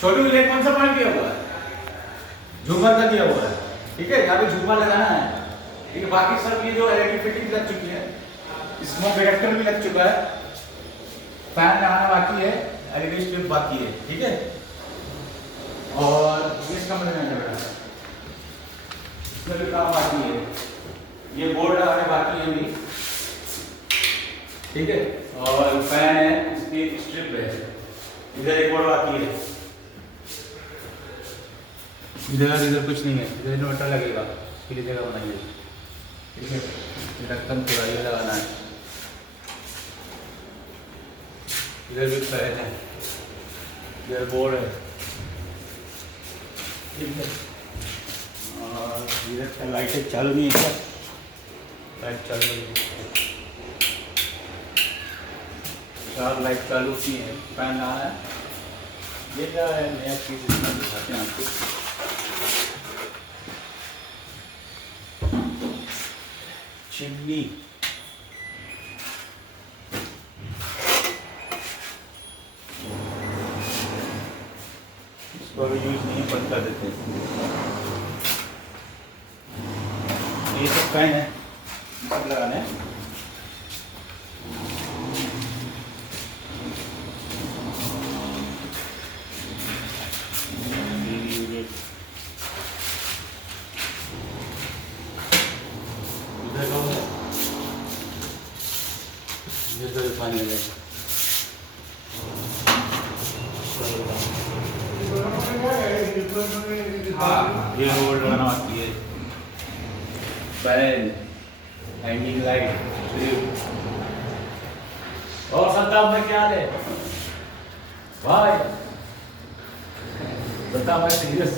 छोटू के लिए कौन सा पॉइंट दिया हुआ है? झूमर का दिया हुआ है, ठीक है, यहाँ पे झूमर लगाना है, ठीक है। बाकी सब ये जो एलईडी फिटिंग लग चुकी है, स्मोक डिटेक्टर भी लग चुका है, फैन लगाना बाकी है, एलईडी स्ट्रिप बाकी है, ठीक है। और इसका मतलब इसमें भी काम बाकी है, ये बोर्ड लगाने बाकी है भी, ठीक है। और फैन है, इसकी स्ट्रिप है, इधर एक बोर्ड बाकी है, इधर कुछ नहीं है, इधर इन्वर्टर लगेगा, फिर जगह बनाइए, ठीक है। ढक्कन पूरा ये लगाना है, इधर भी फैन है, इधर बोर्ड है, ठीक है। और इधर का लाइटें चालू नहीं है, क्या लाइट चालू नहीं है, 4 लाइट चालू की है, फैन आ है। ये क्या है नया चीज़, इसमें दिखाते हैं आपको। चिमनी, इसको अभी यूज नहीं बंद कर देते। ये सब फैन है, सब लगाना है। हाँ, ये बोर्ड लगाना बाकी है, फैन, हैंगिंग लाइट, और सत्ता में क्या है भाई, सत्ता में सीरियस